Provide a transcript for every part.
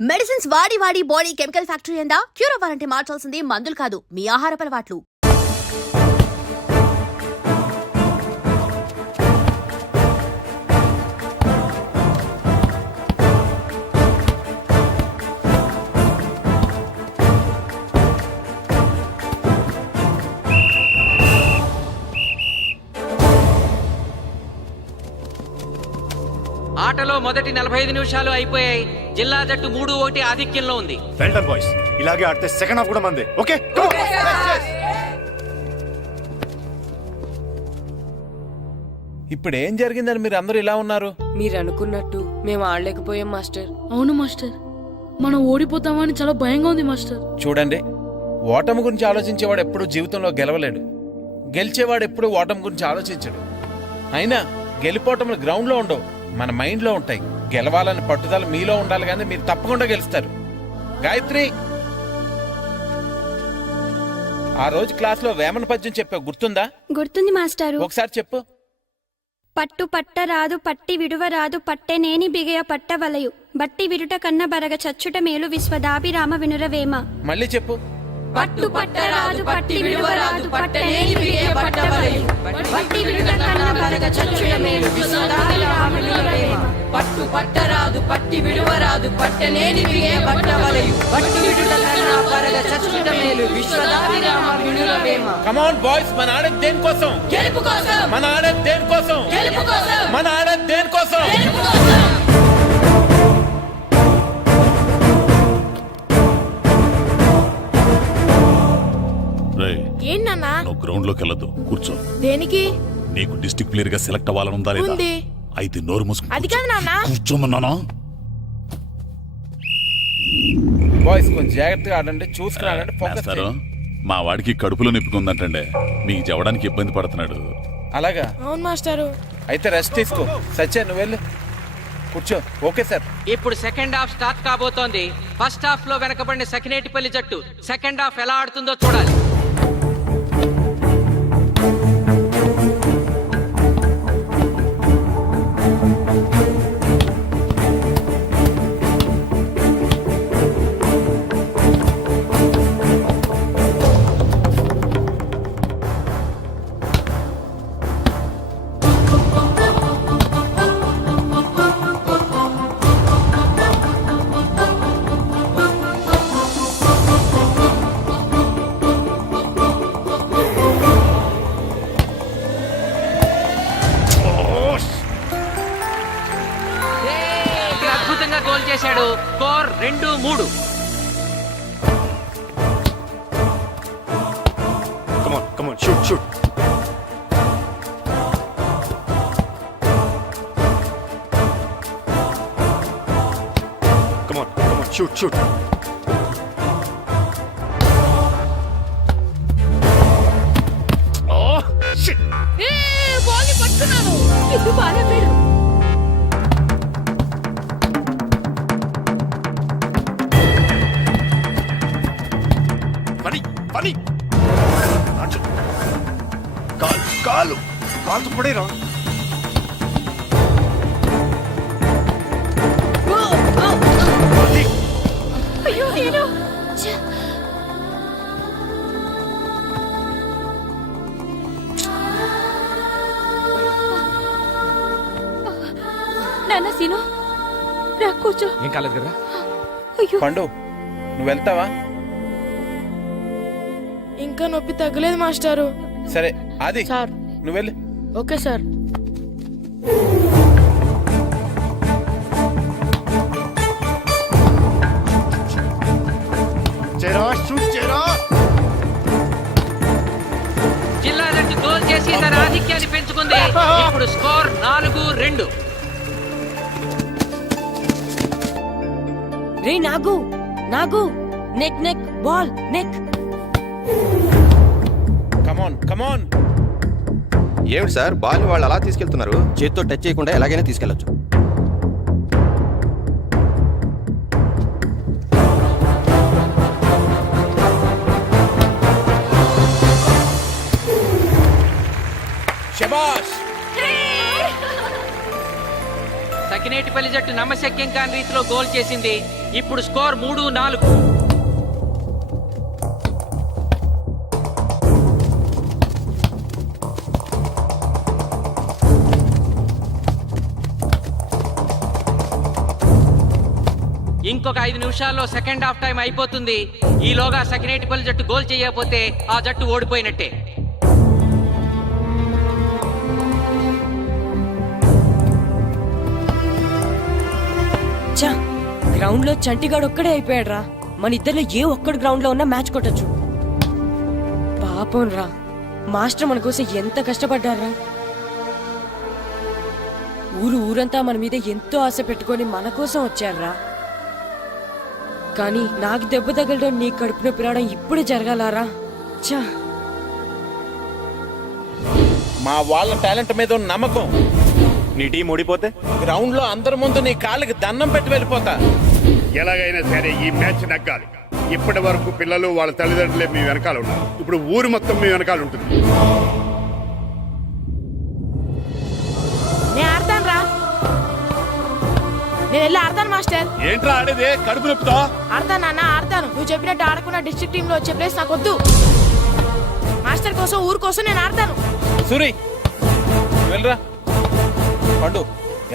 Medicines వాడి వాడి body chemical factory అయిందా? క్యూర్ అవ్వాలంటే మార్చాల్సింది మందులు కాదు, మీ ఆహారపు అలవాట్లు. ఆటలో మొదటి 45 నిమిషాలు అయిపోయాయి. జిల్లా జట్టు 3-1 ఆధిక్యంలో ఉంది. వెల్డన్ బాయ్స్, ఇలాగే ఆడితే సెకండ్ హాఫ్ కూడా మందే. ఓకే, ఇప్పుడు ఏం జరిగిందని మీరు అందరూ ఇలా ఉన్నారు? మీరు అనుకున్నట్టు మేము ఆడలేకపోయాం మాస్టర్. అవును మాస్టర్, మనం ఓడిపోతామని చాలా భయంగా ఉంది మాస్టర్. చూడండి, ఓటమి గురించి ఆలోచించేవాడు ఎప్పుడు జీవితంలో గెలవలేడు, గెలిచేవాడు ఎప్పుడు ఓటమి గురించి ఆలోచించడు. అయినా గెలిపోవటములు గ్రౌండ్లో ఉండవు, మన మైండ్లో ఉంటాయి. గెలవాలని పట్టుదల మీలో ఉండాలి, కానీ మీరు తప్పకుండా గెలుస్తారు. గాయత్రి, ఆ రోజు క్లాస్లో వేమన పద్యం చెప్పావు, గుర్తుందా? గుర్తుంది మాస్టారు. ఒకసారి చెప్పు. పట్టు పట్టరాదు పట్టి విడువరాదు పట్టెనేని బిగయ పట్టవలయు బట్టి విడుట కన్న బరగ చచ్చుట మేలు విశ్వదాభిరామ వినురవేమ. మళ్ళీ చెప్పు. పట్టు పట్టరాదు పట్టి విడువరాదు పట్టెనేని బిగయ పట్టవలయు బట్టి విడుట కన్న బరగ చచ్చుట మేలు విశ్వదాభిరామ వినురవేమ. పట్టు పట్టరాదు పట్టి విడువరాదు పట్టనేని బిగే పట్టవలయు బట్టి విడుట కన్నా పరగ చచ్చుట మేలు విశ్వదాభిరామ వినురవేమ. కమ్ ఆన్ బాయ్స్, మన ఆడేది దేనికోసం? గెలుపు కోసం. మన ఆడేది దేనికోసం? గెలుపు కోసం. మన ఆడేది దేనికోసం? గెలుపు కోసం. ఏంటన్నా నువ్వు గ్రౌండ్ లోకి వెళ్ళదు, కూర్చో. దేనికి? నీకు డిస్ట్రిక్ట్ ప్లేయర్ గా సెలెక్ట్ అవ్వాలనుందా లేదా? ఉంది. అయితే నోరు మూసుకుని అది కాదు నాన్న. కూర్చోమన్నానా? బాయ్స్ కొంచెం జాగ్రత్తగా ఆడండి, చూసుకుని ఆడండి, ఫోకస్ మాస్టారు, చేయండి. మా వాడికి కడుపులో నొప్పికుందంటండే, మీకు చెప్పడానికి ఇబ్బంది పడుతున్నాడు. అలాగా? అవును మాస్టారు. అయితే రెస్ట్ తీసుకో. సత్య, నువ్వు వెళ్ళు, కూర్చో. Okay sir. ఇప్పుడు సెకండ్ హాఫ్ స్టార్ట్ కాబోతోంది. ఫస్ట్ హాఫ్ లో వెనకబడిన సకినేటిపల్లి జట్టు సెకండ్ హాఫ్ ఎలా ఆడుతుందో చూడాలి. అద్భుతంగా గోల్ చేశాడు. Score 2-3. come on, shoot. Come on, shoot. Oh, shit. Ball ని పట్టుకున్నాను. ఇది బాగా పేరు. పని కాలు పడేరా. అయ్యో నేను నాన్న సీను రా కూర్చో. ఏం కాలేదు కదా? అయ్యో పండు, నువ్వు వెళ్తావా? ఇంకా నొప్పి తగ్గలేదు మాస్టారు. సరే ఆది, సార్. నువ్వు వెళ్ళు. Okay sir. షూట్ చేయరా. జిల్లా జట్టు గోల్ చేసి తన ఆధిక్యాన్ని పెంచుకుంది. ఇప్పుడు స్కోర్ 4-2. రే నాగు నెక్ బాల్ నెక్. కమాన్. ఏమిటి సార్, బాల్ వాళ్ళు అలా తీసుకెళ్తున్నారు? చేతితో టచ్ చేయకుండా ఎలాగైనా తీసుకెళ్లొచ్చు. శబాష్. సకినేటిపల్లి జట్టు నమ్మశక్యం కాని రీతిలో గోల్ చేసింది. ఇప్పుడు స్కోర్ 3-4. ఇంకొక 5 నిమిషాల్లో సెకండ్ హాఫ్ టైం అయిపోతుంది. ఈలోగా సకినేటిపల్లి జట్టు గోల్ చేయకపోతే ఆ జట్టు ఓడిపోయినట్టే. గ్రౌండ్ లో చంటిగాడు ఒక్కడే అయిపోయాడు రా. మన ఇద్దరిలో ఏ ఒక్కడు గ్రౌండ్ లో ఉన్నా మ్యాచ్ కొట్టచ్చు. పాపం రా, మాస్టర్ మన కోసం ఎంత కష్టపడ్డారా. ఊరంతా మన మీద ఎంతో ఆశ పెట్టుకొని మన కోసం వచ్చారా. కానీ నాకు దెబ్బ తగలడం, నీ కడుపు నొప్పి రావడం ఇప్పుడే జరగాలారా. చా, మా వాళ్ళ టాలెంట్ మీద ఉన్న నమ్మకం. నీ టీం ఓడిపోతే గ్రౌండ్ లో అందరి ముందు నీ కాళ్ళకి దండం పెట్టి వెళ్ళిపోతా. ఎలాగైనా సరే ఈ మ్యాచ్ నగ్గాలి. ఇప్పటి వరకు పిల్లలు వాళ్ళ తల్లిదండ్రులే మీ వెనకాల ఉన్నారు. ఇప్పుడు ఊరు మొత్తం మీ వెనకాల ఉంటుంది. నేను ఆడతాను రా, నేను వెళ్ళి ఆడతాను మాస్టర్. ఏంట్రా ఆడేదే కడుపు నొప్పుతో? ఆడతాను నాన్న, ఆడతాను. నువ్వు చెప్పినట్టు ఆడకుండా డిస్ట్రిక్ట్ టీమ్ లో వచ్చే ప్లేస్ నాకు వద్దు. మాస్టర్ కోసం, ఊరు కోసం నేను ఆడతాను. సూరి వెళ్ళరా. పండు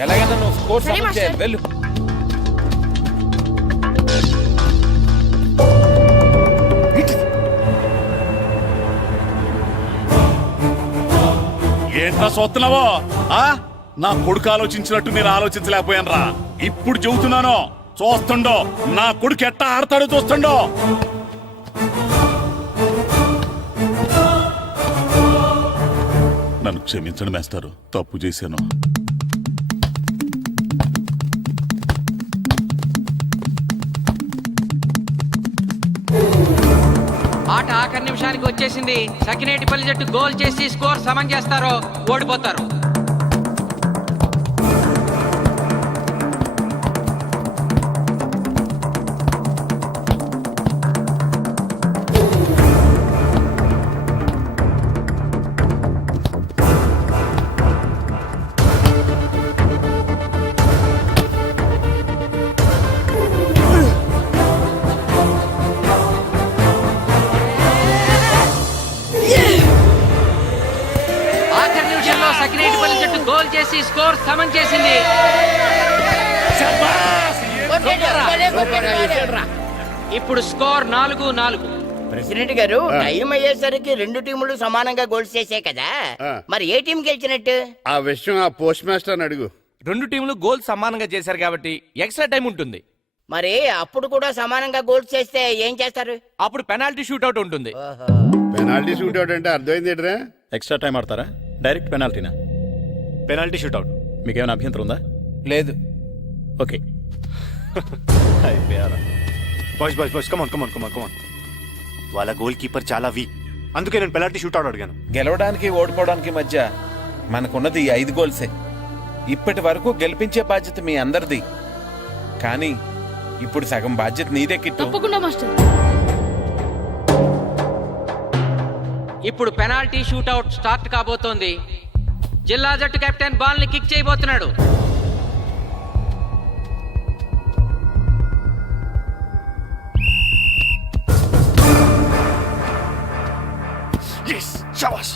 ఎలాగైనా నువ్వు స్కోర్ సరే, సమన్ చేయాలి. మాస్టర్. వెళ్ళు. ఏంట్రా చూస్తున్నావో? నా కొడుకు ఆలోచించినట్టు నేను ఆలోచించలేకపోయాను రా. ఇప్పుడు చెబుతున్నాను, చూస్తుండో నా కొడుకు ఎట్టా ఆడతాడో చూస్తుండో. నన్ను క్షమించండి మేస్టారు, తప్పు చేశాను. ఆట ఆఖరి నిమిషానికి వచ్చేసింది. సకినేటిపల్లి జట్టు గోల్ చేసి స్కోర్ సమం చేస్తారో ఓడిపోతారు. ఆఖరి నిమిషంలో సకినేటిపల్లి జట్టు గోల్ చేసి స్కోర్ సమం చేసింది. ఇప్పుడు స్కోర్ 4-4. ప్రెసిడెంట్ గారు, టైం అయ్యేసరికి రెండు టీములు సమానంగా గోల్స్ చేసే కదా, మరి ఏ టీం గెలిచినట్టు? ఆ విషయం ఆ పోస్ట్ మాస్టర్ అడుగు. రెండు టీంలు గోల్ సమానంగా చేశారు కాబట్టి ఎక్స్ట్రా టైం ఉంటుంది. మరి అప్పుడు కూడా సమానంగా గోల్స్ చేస్తే ఏం చేస్తారు? అప్పుడు పెనాల్టీ షూట్అవుట్ ఉంటుంది. పెనాల్టీ షూట్అవుట్ అంటే అర్థమైంది ఏంట్రా? ఎక్స్ట్రా టైం ఆడతారా, డైరెక్ట్ పెనాల్టీనా? Penalty shootout. మీకేమైనా అభ్యంతరం ఉందా? లేదు. Okay. Boys boys boys come on come on come on come on. వాళ్ళ గోల్ కీపర్ చాలా వీక్, అందుకే నేను పెనాల్టీ షూట్అవుట్ అడిగాను. గెలవడానికి ఓడిపోవడానికి మధ్య మనకున్నది ఈ 5 గోల్సే. ఇప్పటి వరకు గెలిపించే బాధ్యత మీ అందరిది. కానీ ఇప్పుడు సగం బాధ్యత నీదే కిట్టు. తప్పకుండా మాస్టర్. ఇప్పుడు పెనాల్టీ షూట్అవుట్ స్టార్ట్ కాబోతోంది. జిల్లా జట్టు కెప్టెన్ బాల్ ని కిక్ చేయబోతున్నాడు. ఎస్, శబాష్.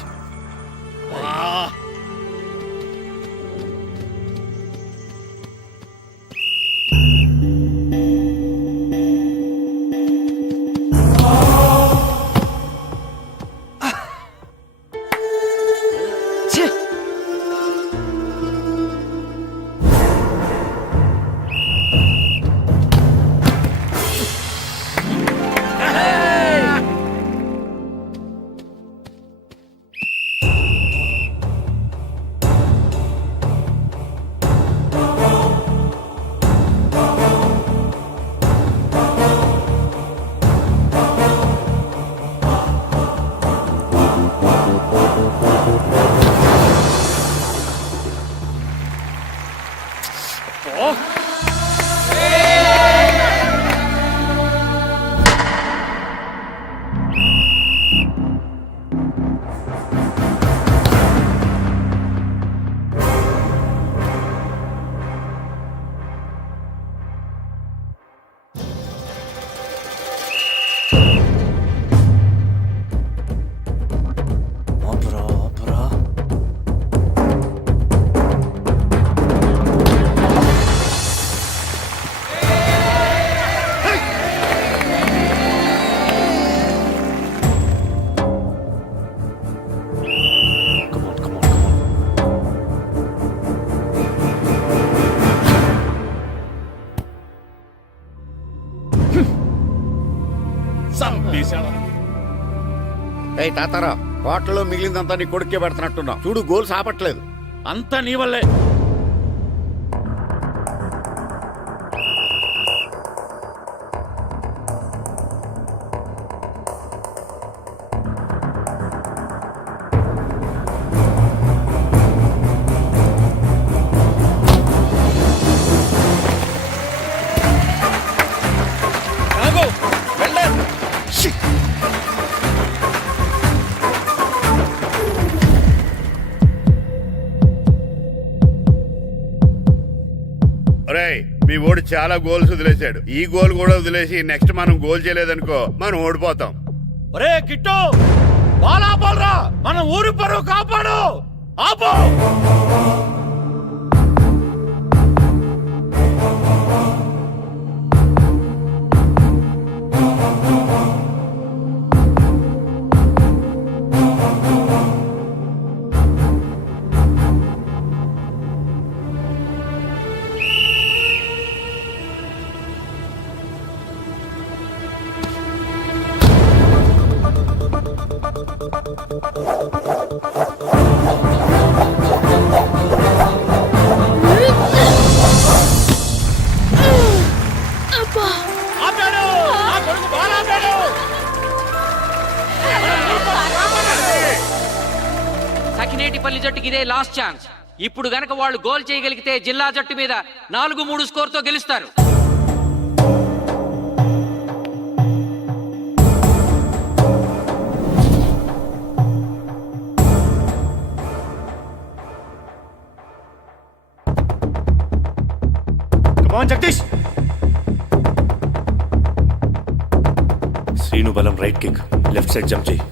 చంపేశాడు. ఏ తాతారా హోటల్లో మిగిలిందంతా నీ కొడుకే పెడుతున్నట్టున్నావు చూడు గోల్స్ ఆపట్లేదు. అంతా నీ వల్లే. ఆగు, వెళ్ళండి. ఒరేయ్ మీ ఓడి చాలా గోల్స్ వదిలేశాడు. ఈ గోల్ కూడా వదిలేసి నెక్స్ట్ మనం గోల్ చేయలేదనుకో మనం ఓడిపోతాం. ఒరే కిట్టు, బాల్ ఆపాలరా, మన ఊరి పరువు కాపాడు. ఆపు. ఆపాడు, నా కొడుకు బాల్ ఆపాడు. సకినేటిపల్లి జట్టుకి ఇదే లాస్ట్ ఛాన్స్. ఇప్పుడు గనక వాళ్ళు గోల్ చేయగలిగితే జిల్లా జట్టు మీద 4-3 స్కోర్తో గెలుస్తారు. Come on, Jagadish. శ్రీను బలం right kick, left side jump చేయి.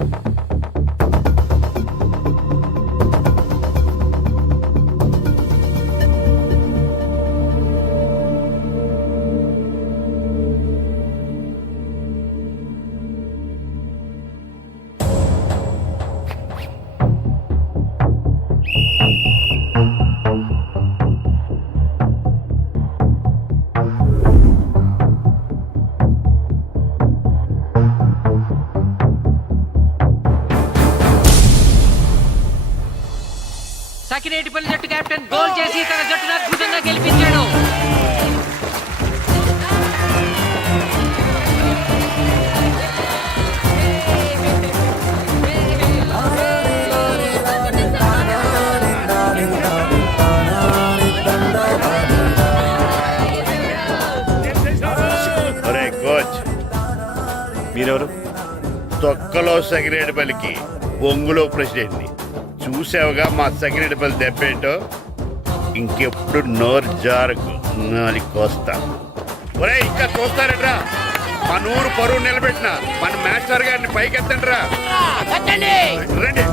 సకినేటిపల్లి జట్టు కెప్టెన్ గోల్ చేసి తన జట్టును అద్భుతంగా గెలిపించాడు. ఒరే కోచ్, మీరెవరు? తొక్కలో సగిరేడుపల్లికి బొంగులో ప్రెసిడెంట్ ని చూసావుగా. మా సగిరేడుపల్లి దెబ్బేంటో. ఇంకెప్పుడు నోరు జారకు నాది కోస్తా. ఒరే ఇంకా చూస్తారట్రా, మన ఊరు పరువు నిలబెట్టిన మన మాస్టర్ గారిని పైకెత్తండి రా. రండి.